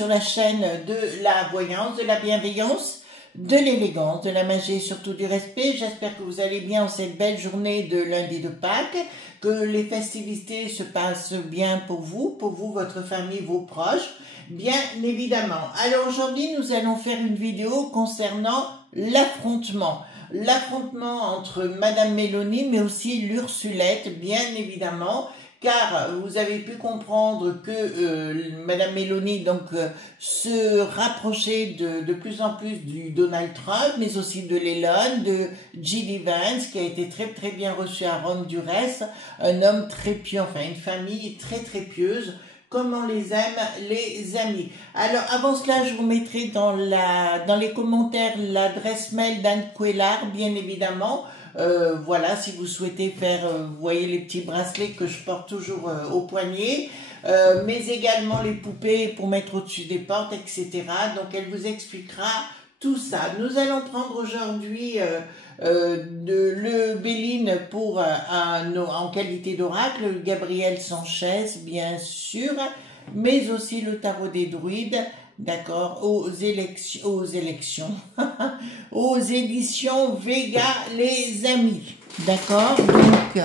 sur la chaîne de la voyance, de la bienveillance, de l'élégance, de la magie et surtout du respect. J'espère que vous allez bien en cette belle journée de lundi de Pâques, que les festivités se passent bien pour vous, votre famille, vos proches, bien évidemment. Alors aujourd'hui, nous allons faire une vidéo concernant l'affrontement. L'affrontement entre Madame Mélanie, mais aussi l'Ursulette, bien évidemment, car vous avez pu comprendre que Madame Mélanie se rapprochait de plus en plus du Donald Trump, mais aussi de l'Elon, de J.D. Vance, qui a été très bien reçu à Rome du reste, un homme très pieux, enfin une famille très pieuse, comme on les aime, les amis. Alors, avant cela, je vous mettrai dans les commentaires l'adresse mail d'Anne Couillard, bien évidemment. Voilà, si vous souhaitez faire, vous voyez les petits bracelets que je porte toujours au poignet, mais également les poupées pour mettre au-dessus des portes, etc. Donc, elle vous expliquera tout ça. Nous allons prendre aujourd'hui le Béline en qualité d'oracle, Gabriel Sanchez, bien sûr, mais aussi le tarot des druides, d'accord, aux élections, aux éditions Vega, les amis, d'accord, donc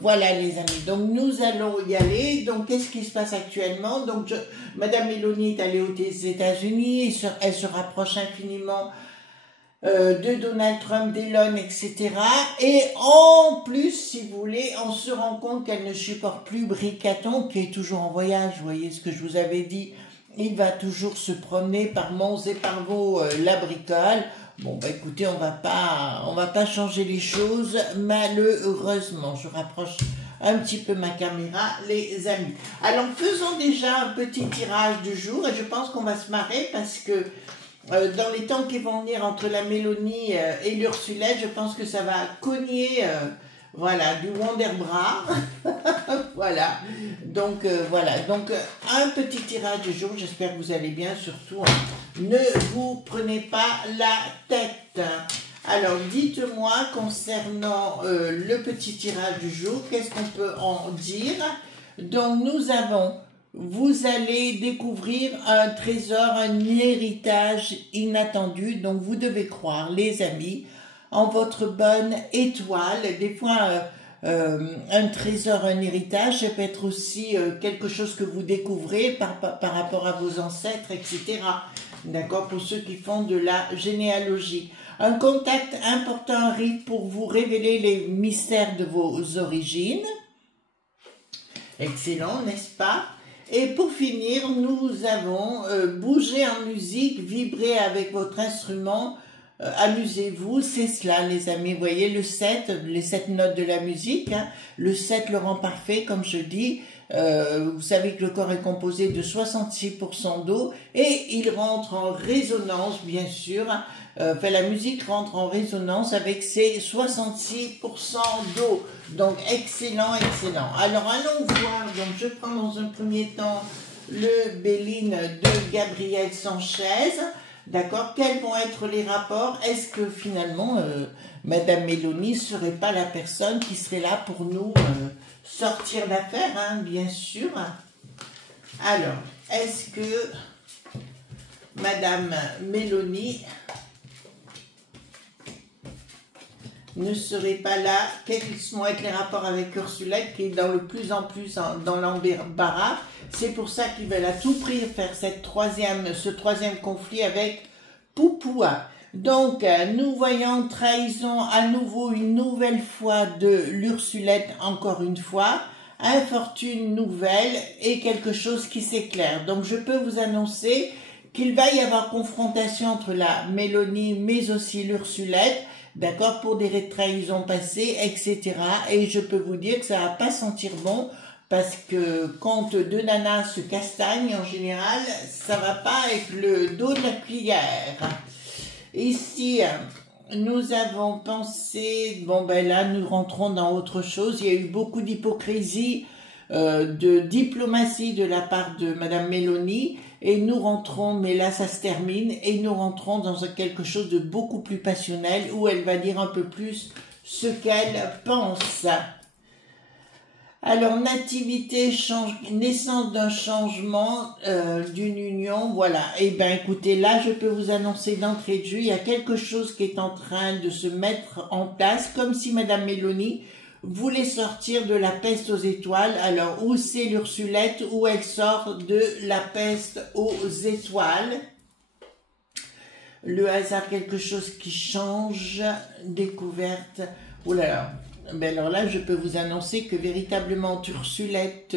voilà les amis, donc nous allons y aller. Donc qu'est-ce qui se passe actuellement? Donc Madame Mélanie est allée aux États-Unis, elle se rapproche infiniment de Donald Trump, d'Elon, etc. Et en plus, si vous voulez, on se rend compte qu'elle ne supporte plus Bricaton, qui est toujours en voyage. Vous voyez ce que je vous avais dit, il va toujours se promener par Mons et par Vaux, la bricole. Bon, bah écoutez, on va pas changer les choses, malheureusement. Je rapproche un petit peu ma caméra, les amis. Alors, faisons déjà un petit tirage du jour, et je pense qu'on va se marrer parce que dans les temps qui vont venir entre la Mélanie et l'Ursulette, je pense que ça va cogner, voilà, du Wonderbra. Voilà. Donc, voilà. Donc, un petit tirage du jour. J'espère que vous allez bien. Surtout, ne vous prenez pas la tête. Alors, dites-moi concernant le petit tirage du jour, qu'est-ce qu'on peut en dire? Donc, nous avons... Vous allez découvrir un trésor, un héritage inattendu. Donc, vous devez croire, les amis, en votre bonne étoile. Des fois, un trésor, un héritage, ça peut être aussi quelque chose que vous découvrez par rapport à vos ancêtres, etc. D'accord? Pour ceux qui font de la généalogie. Un contact important arrive pour vous révéler les mystères de vos origines. Excellent, n'est-ce pas? Et pour finir, nous avons bougé en musique, vibrer avec votre instrument, amusez-vous, c'est cela les amis. Vous voyez le 7, les 7 notes de la musique, hein. Le 7 le rend parfait, comme je dis. Vous savez que le corps est composé de 66% d'eau et il rentre en résonance, bien sûr. La musique rentre en résonance avec ces 66% d'eau. Donc, excellent, excellent. Alors, allons voir. Donc, je prends dans un premier temps le Béline de Gabriel Sanchez. D'accord? Quels vont être les rapports? Est-ce que finalement, Madame Mélanie ne serait pas la personne qui serait là pour nous sortir d'affaire, hein, bien sûr. Alors, est-ce que Madame Mélanie ne serait pas là? Quels vont être les rapports avec Ursulette qui est de plus en plus dans l'embarras? C'est pour ça qu'ils veulent à tout prix faire ce troisième conflit avec Poupoua. Donc, nous voyons trahison à nouveau, une nouvelle fois de l'Ursulette, encore une fois, infortune nouvelle et quelque chose qui s'éclaire. Donc, je peux vous annoncer qu'il va y avoir confrontation entre la Mélanie, mais aussi l'Ursulette, d'accord, pour des trahisons passées, etc. Et je peux vous dire que ça va pas sentir bon, parce que quand deux nanas se castagnent, en général, ça va pas avec le dos de la cuillère. Ici, nous avons pensé, bon ben là, nous rentrons dans autre chose. Il y a eu beaucoup d'hypocrisie, de diplomatie de la part de Madame Mélanie, et nous rentrons, mais là ça se termine, et nous rentrons dans quelque chose de beaucoup plus passionnel, où elle va dire un peu plus ce qu'elle pense. Alors, nativité, naissance d'un changement, d'une union, voilà. Eh bien, écoutez, là, je peux vous annoncer d'entrée de jeu, il y a quelque chose qui est en train de se mettre en place, comme si Madame Mélanie voulait sortir de la peste aux étoiles. Alors, où c'est l'Ursulette, où elle sort de la peste aux étoiles. Le hasard, quelque chose qui change, découverte. Oh là là. Ben alors là, je peux vous annoncer que véritablement Ursulette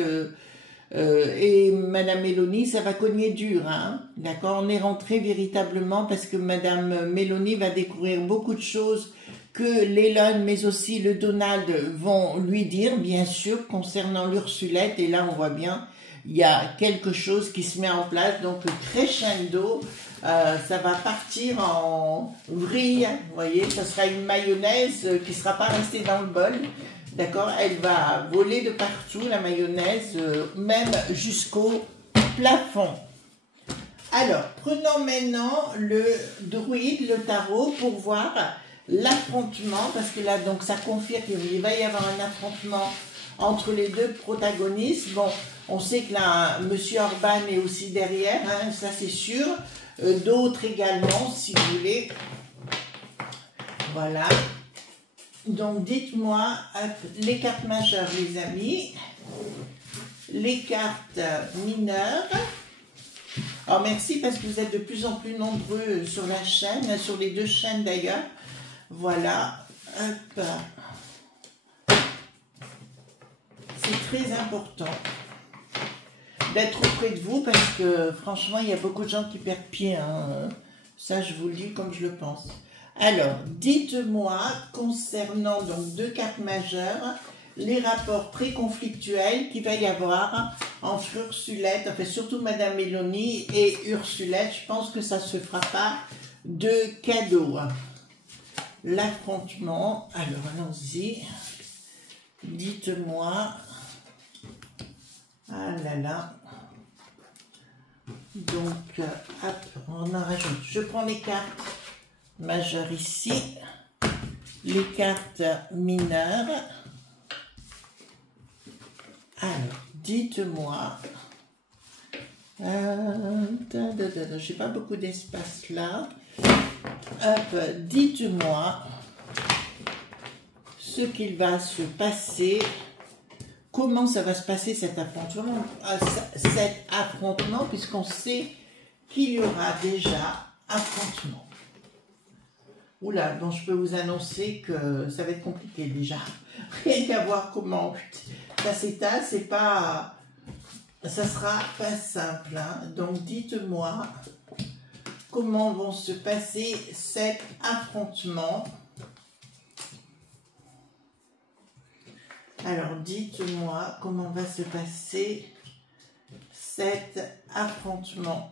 et Madame Mélanie, ça va cogner dur, hein. D'accord, on est rentré véritablement parce que Madame Mélanie va découvrir beaucoup de choses que l'Elon, mais aussi le Donald vont lui dire, bien sûr, concernant l'Ursulette. Et là, on voit bien, il y a quelque chose qui se met en place. Donc, crescendo. Ça va partir en vrille, vous voyez, ça sera une mayonnaise qui ne sera pas restée dans le bol, d'accord, elle va voler de partout, la mayonnaise, même jusqu'au plafond. Alors, prenons maintenant le druide, le tarot, pour voir l'affrontement, parce que là, donc, ça confirme qu'il va y avoir un affrontement entre les deux protagonistes. Bon, on sait que là, Monsieur Orban est aussi derrière, hein, ça c'est sûr. D'autres également, si vous voulez. Voilà. Donc, dites-moi les cartes majeures, les amis. Les cartes mineures. Alors, merci parce que vous êtes de plus en plus nombreux sur la chaîne, sur les deux chaînes d'ailleurs. Voilà. Hop. C'est très important d'être auprès de vous parce que franchement il y a beaucoup de gens qui perdent pied, hein. Ça je vous le dis comme je le pense. Alors dites-moi concernant donc deux cartes majeures les rapports préconflictuels qu'il va y avoir entre Ursulette, enfin surtout Madame Mélanie et Ursulette. Je pense que ça ne se fera pas de cadeau. L'affrontement, alors allons-y, dites-moi. Ah là là. Donc, hop, on en rajoute. Je prends les cartes majeures ici, les cartes mineures. Alors, dites-moi. J'ai pas beaucoup d'espace là. Hop, dites-moi ce qu'il va se passer. Comment ça va se passer cet affrontement, puisqu'on sait qu'il y aura déjà affrontement. Oula, bon, je peux vous annoncer que ça va être compliqué déjà. Rien qu'à voir comment ça s'étale, c'est pas, ça sera pas simple, hein. Donc dites-moi comment vont se passer cet affrontement. Alors, dites-moi comment va se passer cet affrontement.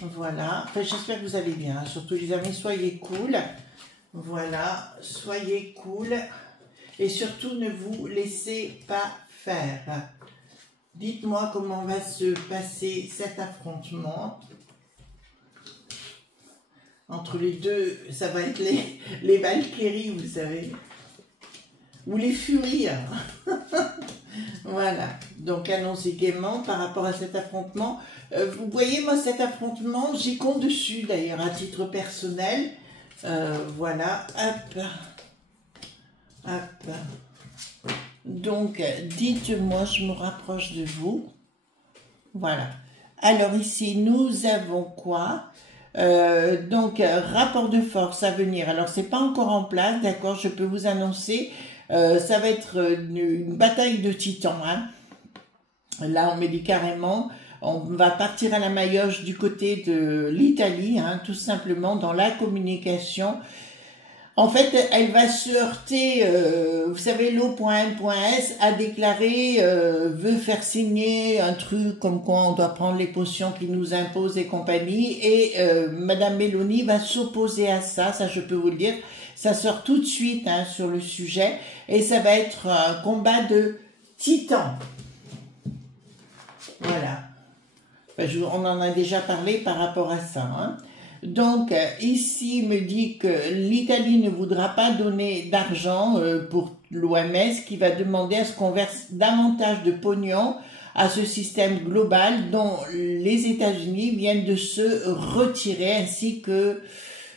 Voilà. Enfin, j'espère que vous allez bien. Hein. Surtout, les amis, soyez cool. Voilà. Soyez cool. Et surtout, ne vous laissez pas faire. Dites-moi comment va se passer cet affrontement. Entre les deux, ça va être les Valkyries, vous savez. Ou les furies. Voilà, donc allons-y gaiement par rapport à cet affrontement. Vous voyez, moi, cet affrontement, j'y compte dessus, d'ailleurs, à titre personnel. Voilà, hop. Hop. Donc, dites-moi, je me rapproche de vous. Voilà. Alors ici, nous avons quoi ? Donc, rapport de force à venir. Alors, c'est pas encore en place, d'accord, je peux vous annoncer... ça va être une bataille de titans, hein. Là, on met dit carrément, on va partir à la maillotche du côté de l'Italie, hein, tout simplement dans la communication. En fait, elle va se heurter, vous savez, l'O.M.S a déclaré, veut faire signer un truc comme quoi on doit prendre les potions qu'il nous impose et compagnie, et Madame Mélanie va s'opposer à ça, ça je peux vous le dire. Ça sort tout de suite, hein, sur le sujet, et ça va être un combat de titans. Voilà. Enfin, on en a déjà parlé par rapport à ça, hein. Donc, ici, il me dit que l'Italie ne voudra pas donner d'argent pour l'OMS qui va demander à ce qu'on verse davantage de pognon à ce système global dont les États-Unis viennent de se retirer, ainsi que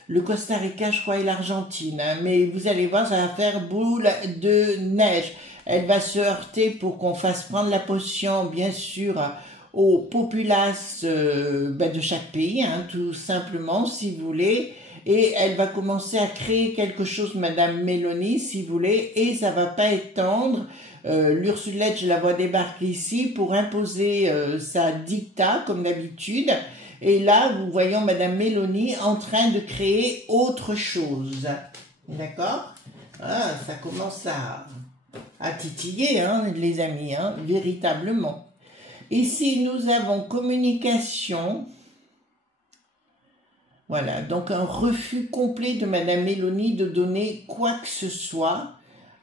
le Costa Rica, je crois, et l'Argentine. Hein. Mais vous allez voir, ça va faire boule de neige. Elle va se heurter pour qu'on fasse prendre la potion, bien sûr, aux populaces de chaque pays, hein, tout simplement, si vous voulez. Et elle va commencer à créer quelque chose, Madame Meloni, si vous voulez, et ça va pas étendre. L'Ursulette, je la vois débarquer ici pour imposer sa dictat, comme d'habitude. Et là, vous voyez Madame Meloni en train de créer autre chose. D'accord? Ah, ça commence à titiller, hein, les amis, hein, véritablement. Ici, nous avons communication. Voilà, donc un refus complet de Madame Meloni de donner quoi que ce soit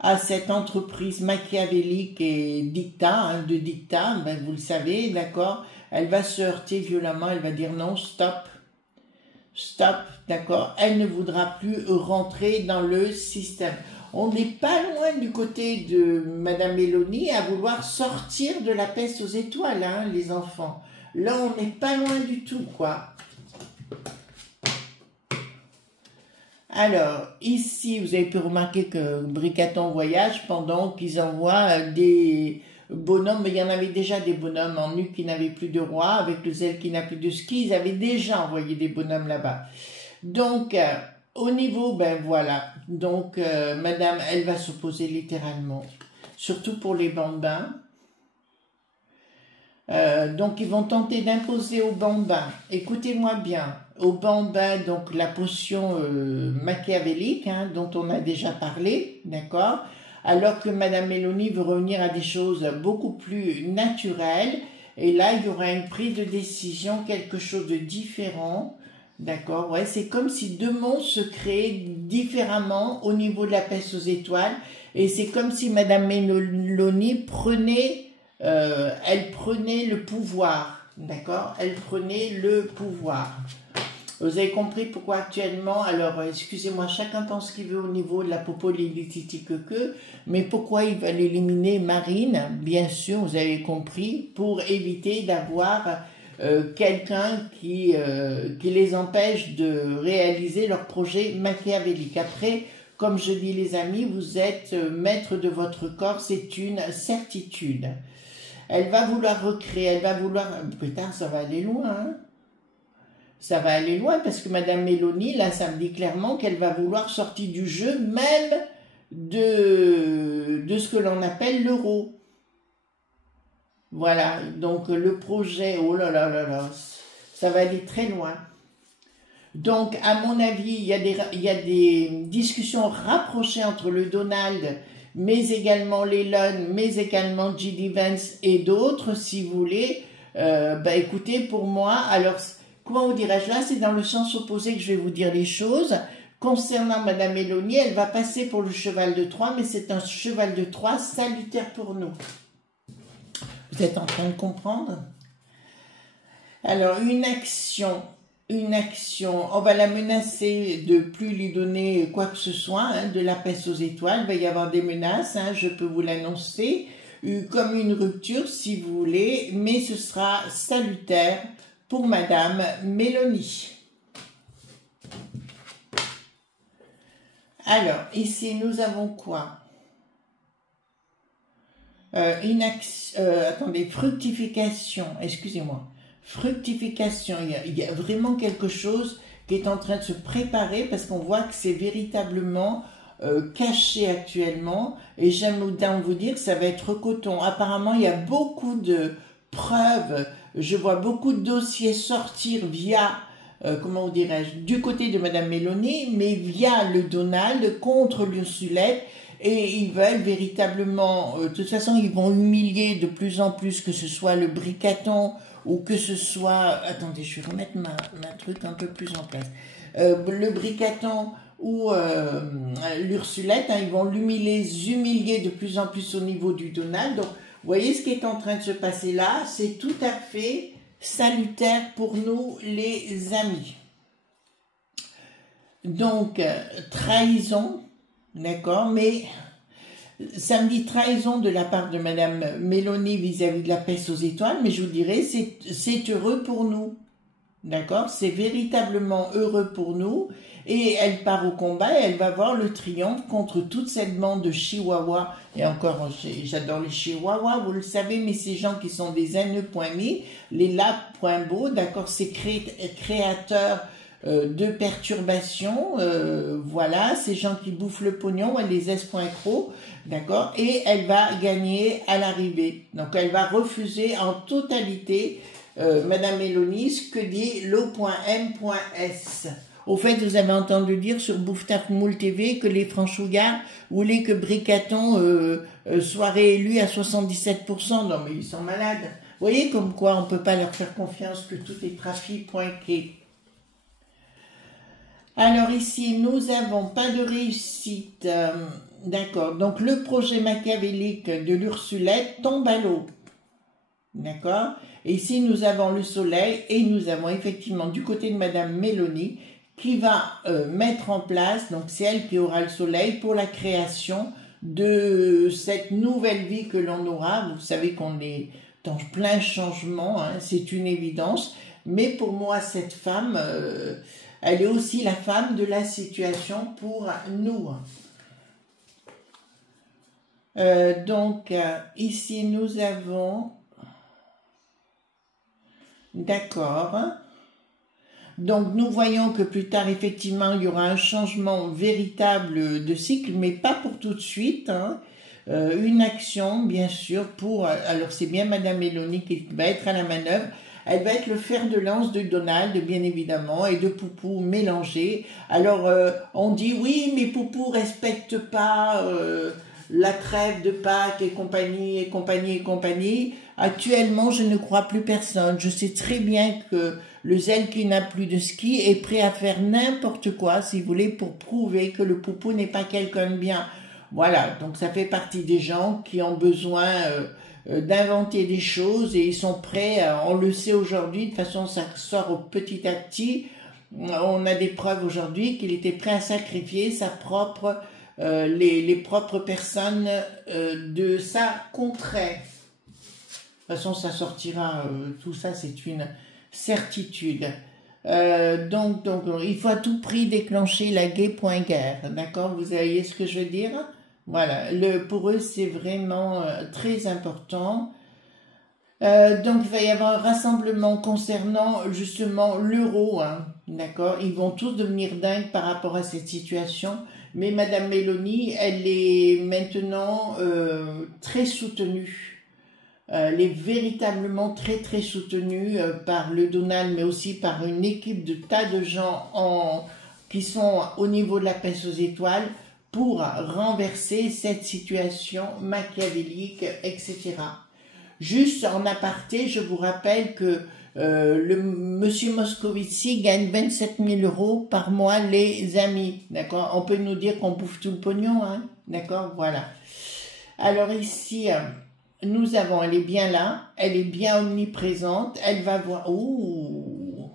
à cette entreprise machiavélique et dictat, de dictat, ben vous le savez, d'accord? Elle va se heurter violemment, elle va dire non, stop, stop, d'accord? Elle ne voudra plus rentrer dans le système. On n'est pas loin du côté de Madame Meloni à vouloir sortir de la peste aux étoiles, hein, les enfants. Là, on n'est pas loin du tout, quoi. Alors, ici, vous avez pu remarquer que Bricaton voyage pendant qu'ils envoient des bonhommes, mais il y en avait déjà des bonhommes en nu qui n'avaient plus de roi, avec le zèle qui n'a plus de ski, ils avaient déjà envoyé des bonhommes là-bas. Donc, au niveau, ben voilà, donc Madame, elle va s'opposer littéralement, surtout pour les bambins. Donc, ils vont tenter d'imposer aux bambins, écoutez-moi bien, aux bambins, donc la potion machiavélique, hein, dont on a déjà parlé, d'accord? Alors que Madame Meloni veut revenir à des choses beaucoup plus naturelles, et là, il y aura une prise de décision, quelque chose de différent, d'accord? Ouais, c'est comme si deux mondes se créaient différemment au niveau de la peste aux étoiles, et c'est comme si Madame Meloni prenait, elle prenait le pouvoir, d'accord? Elle prenait le pouvoir. Vous avez compris pourquoi actuellement, alors excusez-moi, chacun pense ce qu'il veut au niveau de la popolitique que, mais pourquoi ils veulent éliminer Marine, bien sûr, vous avez compris, pour éviter d'avoir quelqu'un qui les empêche de réaliser leur projet machiavélique. Après, comme je dis les amis, vous êtes maître de votre corps, c'est une certitude. Elle va vouloir recréer, elle va vouloir... Putain, ça va aller loin, hein. Ça va aller loin parce que Madame Meloni, là, ça me dit clairement qu'elle va vouloir sortir du jeu même de ce que l'on appelle l'euro. Voilà, donc le projet, oh là là là là, ça va aller très loin. Donc, à mon avis, il y a des discussions rapprochées entre le Donald, mais également l'Elon, mais également J.D. Vance et d'autres, si vous voulez. Écoutez, pour moi, alors... Comment vous dirais-je là? C'est dans le sens opposé que je vais vous dire les choses. Concernant Madame Meloni, elle va passer pour le cheval de Troie, mais c'est un cheval de Troie salutaire pour nous. Vous êtes en train de comprendre? Alors, une action, on va la menacer de plus lui donner quoi que ce soit, hein, de la peste aux étoiles, il va y avoir des menaces, hein, je peux vous l'annoncer, comme une rupture si vous voulez, mais ce sera salutaire pour Madame Meloni. Alors, ici, nous avons quoi? Attendez, fructification, excusez-moi. Fructification, il y a vraiment quelque chose qui est en train de se préparer parce qu'on voit que c'est véritablement caché actuellement. Et j'aime vous dire que ça va être coton. Apparemment, il y a beaucoup de preuves. Je vois beaucoup de dossiers sortir via, comment dirais-je, du côté de Madame Meloni, mais via le Donald contre l'Ursulette. Et ils veulent véritablement, de toute façon, ils vont humilier de plus en plus, que ce soit le Bricaton ou que ce soit... Attendez, je vais remettre ma truc un peu plus en place. Le Bricaton ou l'Ursulette, hein, ils vont humilier de plus en plus au niveau du Donald. Donc, vous voyez ce qui est en train de se passer là, c'est tout à fait salutaire pour nous les amis. Donc, trahison, d'accord, mais ça me dit trahison de la part de Madame Mélanie vis-à-vis de la peste aux étoiles, mais je vous dirais, c'est heureux pour nous. D'accord? C'est véritablement heureux pour nous. Et elle part au combat et elle va voir le triomphe contre toute cette bande de chihuahuas. Et encore, j'adore les chihuahuas, vous le savez, mais ces gens qui sont des haineux.me, les lapes.beau, d'accord? Ces créateurs de perturbations, voilà, ces gens qui bouffent le pognon, les S.cro, d'accord? Et elle va gagner à l'arrivée. Donc elle va refuser en totalité, Madame Mélanie, ce que dit l'O.M.S. Au fait, vous avez entendu dire sur Bouffetaf Moule TV que les franchouillards voulaient que Bricaton soit réélu à 77%. Non mais ils sont malades. Vous voyez comme quoi on ne peut pas leur faire confiance, que tout est trafic.quai. Alors ici, nous n'avons pas de réussite. D'accord. Donc le projet machiavélique de l'Ursulette tombe à l'eau. D'accord. Et ici, nous avons le soleil et nous avons effectivement du côté de Madame Mélanie qui va mettre en place, donc c'est elle qui aura le soleil pour la création de cette nouvelle vie que l'on aura. Vous savez qu'on est dans plein changement, hein, c'est une évidence. Mais pour moi, cette femme, elle est aussi la femme de la situation pour nous. Donc, ici, nous avons... D'accord. Donc, nous voyons que plus tard, effectivement, il y aura un changement véritable de cycle, mais pas pour tout de suite. Hein. Une action, bien sûr, pour... Alors, c'est bien Madame Mélanie qui va être à la manœuvre. Elle va être le fer de lance de Donald, bien évidemment, et de Poupou mélangé. Alors, on dit, oui, mais Poupou respecte pas la trêve de Pâques et compagnie, et compagnie, et compagnie. Actuellement, je ne crois plus personne. Je sais très bien que le zèle qui n'a plus de ski est prêt à faire n'importe quoi, si vous voulez, pour prouver que le Poupou n'est pas quelqu'un de bien. Voilà, donc ça fait partie des gens qui ont besoin d'inventer des choses et ils sont prêts, on le sait aujourd'hui, de toute façon ça sort petit à petit. On a des preuves aujourd'hui qu'il était prêt à sacrifier sa propre, les propres personnes de sa contrée. De toute façon, ça sortira, tout ça, c'est une certitude. Donc, il faut à tout prix déclencher la gay.guerre, d'accord? Vous voyez ce que je veux dire? Voilà, pour eux, c'est vraiment très important. Donc, il va y avoir un rassemblement concernant, justement, l'euro, hein, d'accord? Ils vont tous devenir dingues par rapport à cette situation. Mais Madame Mélanie, elle est maintenant très soutenue. Elle est véritablement très très soutenue par le Donald, mais aussi par une équipe de tas de gens qui sont au niveau de la peste aux étoiles pour renverser cette situation machiavélique, etc. Juste en aparté, je vous rappelle que le monsieur Moscovici gagne 27 000 € par mois, les amis, d'accord? On peut nous dire qu'on bouffe tout le pognon, hein, d'accord? Voilà. Alors ici... nous avons, elle est bien là, elle est bien omniprésente, elle va voir... Ouh,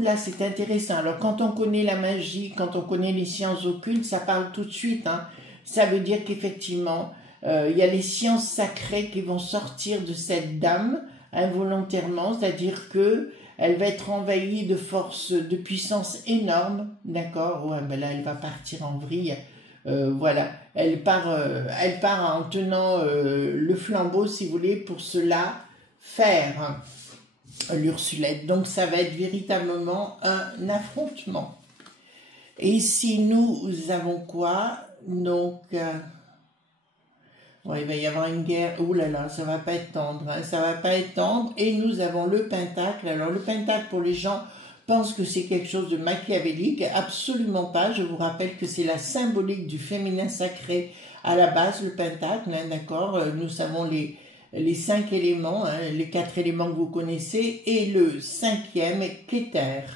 là c'est intéressant. Alors quand on connaît la magie, quand on connaît les sciences occultes, ça parle tout de suite. Hein. Ça veut dire qu'effectivement, il y a les sciences sacrées qui vont sortir de cette dame involontairement, c'est-à-dire que elle va être envahie de force, de puissance énorme, d'accord? Ouais, ben là elle va partir en vrille. Voilà, elle part en tenant le flambeau, si vous voulez, pour cela faire l'Ursulette. Donc ça va être véritablement un affrontement. Et ici, nous avons quoi? Donc, ouais, il va y avoir une guerre. Ouh là là, ça va pas être tendre, hein, ça va pas être tendre. Et nous avons le pentacle. Alors le pentacle, pour les gens... pense que c'est quelque chose de machiavélique, absolument pas. Je vous rappelle que c'est la symbolique du féminin sacré à la base, le pentacle, hein, d'accord. Nous savons les 5 éléments, hein, les 4 éléments que vous connaissez, et le 5e, Kéter.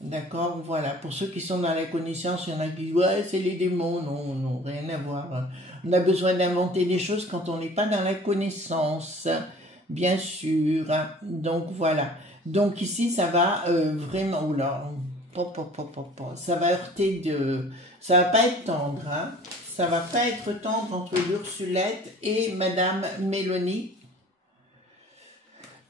D'accord, voilà. Pour ceux qui sont dans la connaissance, il y en a qui disent, ouais, c'est les démons. Non, non, rien à voir. On a besoin d'inventer des choses quand on n'est pas dans la connaissance, bien sûr. Donc, voilà. Donc ici, ça va vraiment... Oula, Ça va heurter de... Ça va pas être tendre, hein. Ça va pas être tendre entre l'Ursulette et Madame Mélanie.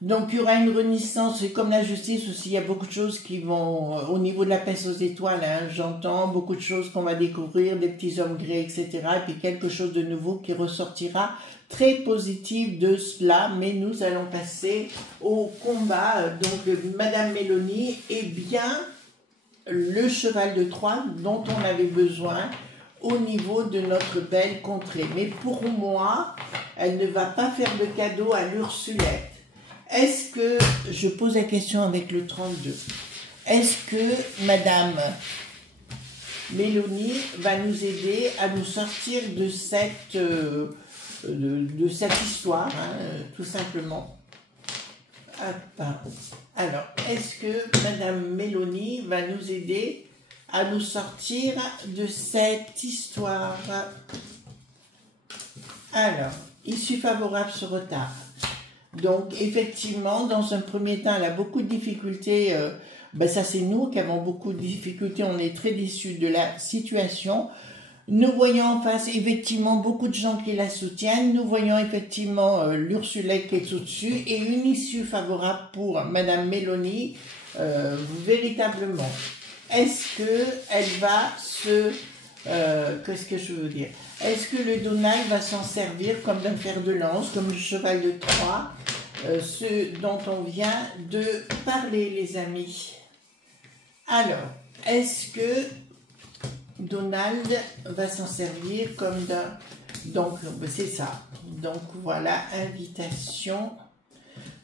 Donc, il y aura une renaissance, et comme la justice aussi, il y a beaucoup de choses qui vont, au niveau de la peste aux étoiles, hein, j'entends beaucoup de choses qu'on va découvrir, des petits hommes gris, etc. Et puis quelque chose de nouveau qui ressortira très positif de cela. Mais nous allons passer au combat. Donc, Madame Mélanie est bien le cheval de Troie dont on avait besoin au niveau de notre belle contrée. Mais pour moi, elle ne va pas faire de cadeau à l'Ursulette. Est-ce que, je pose la question avec le 32, est-ce que Madame Mélanie va nous aider à nous sortir de cette histoire, hein, tout simplement? Alors, est-ce que Madame Mélanie va nous aider à nous sortir de cette histoire? Alors, issue favorable se retarde. Donc, effectivement, dans un premier temps, elle a beaucoup de difficultés. Ça, c'est nous qui avons beaucoup de difficultés. On est très déçus de la situation. Nous voyons en face, effectivement, beaucoup de gens qui la soutiennent. Nous voyons, effectivement, l'Ursulette qui est au-dessus et une issue favorable pour Madame Mélanie, véritablement. Est-ce qu'elle va se... qu'est-ce que je veux dire? Est-ce que le Donald va s'en servir comme d'un fer de lance, comme le cheval de Troie, ce dont on vient de parler, les amis? Alors, est-ce que Donald va s'en servir comme d'un... Donc, c'est ça. Donc, voilà, invitation.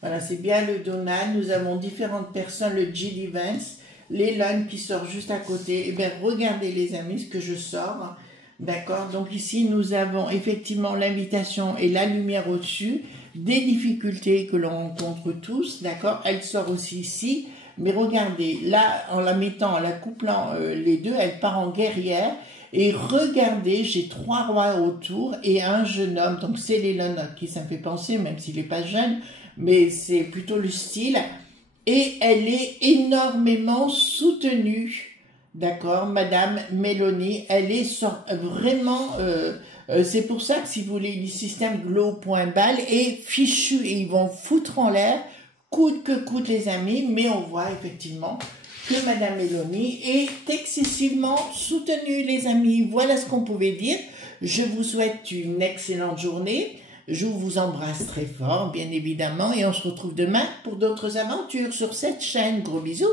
Voilà, c'est bien le Donald. Nous avons différentes personnes, le J.D. Vance, l'Elon qui sort juste à côté. Eh bien, regardez, les amis, ce que je sors. D'accord, donc ici nous avons effectivement l'invitation et la lumière au-dessus, des difficultés que l'on rencontre tous, d'accord, elle sort aussi ici, mais regardez, là en la mettant, en la couplant les deux, elle part en guerrière, et regardez, j'ai 3 rois autour et un jeune homme, donc c'est l'Elon qui ça me fait penser, même s'il n'est pas jeune, mais c'est plutôt le style, et elle est énormément soutenue. D'accord, Madame Mélanie, elle est vraiment... c'est pour ça que si vous voulez, le système glow.bal est fichu et ils vont foutre en l'air, coûte que coûte les amis, mais on voit effectivement que Madame Mélanie est excessivement soutenue les amis. Voilà ce qu'on pouvait dire. Je vous souhaite une excellente journée. Je vous embrasse très fort, bien évidemment, et on se retrouve demain pour d'autres aventures sur cette chaîne. Gros bisous.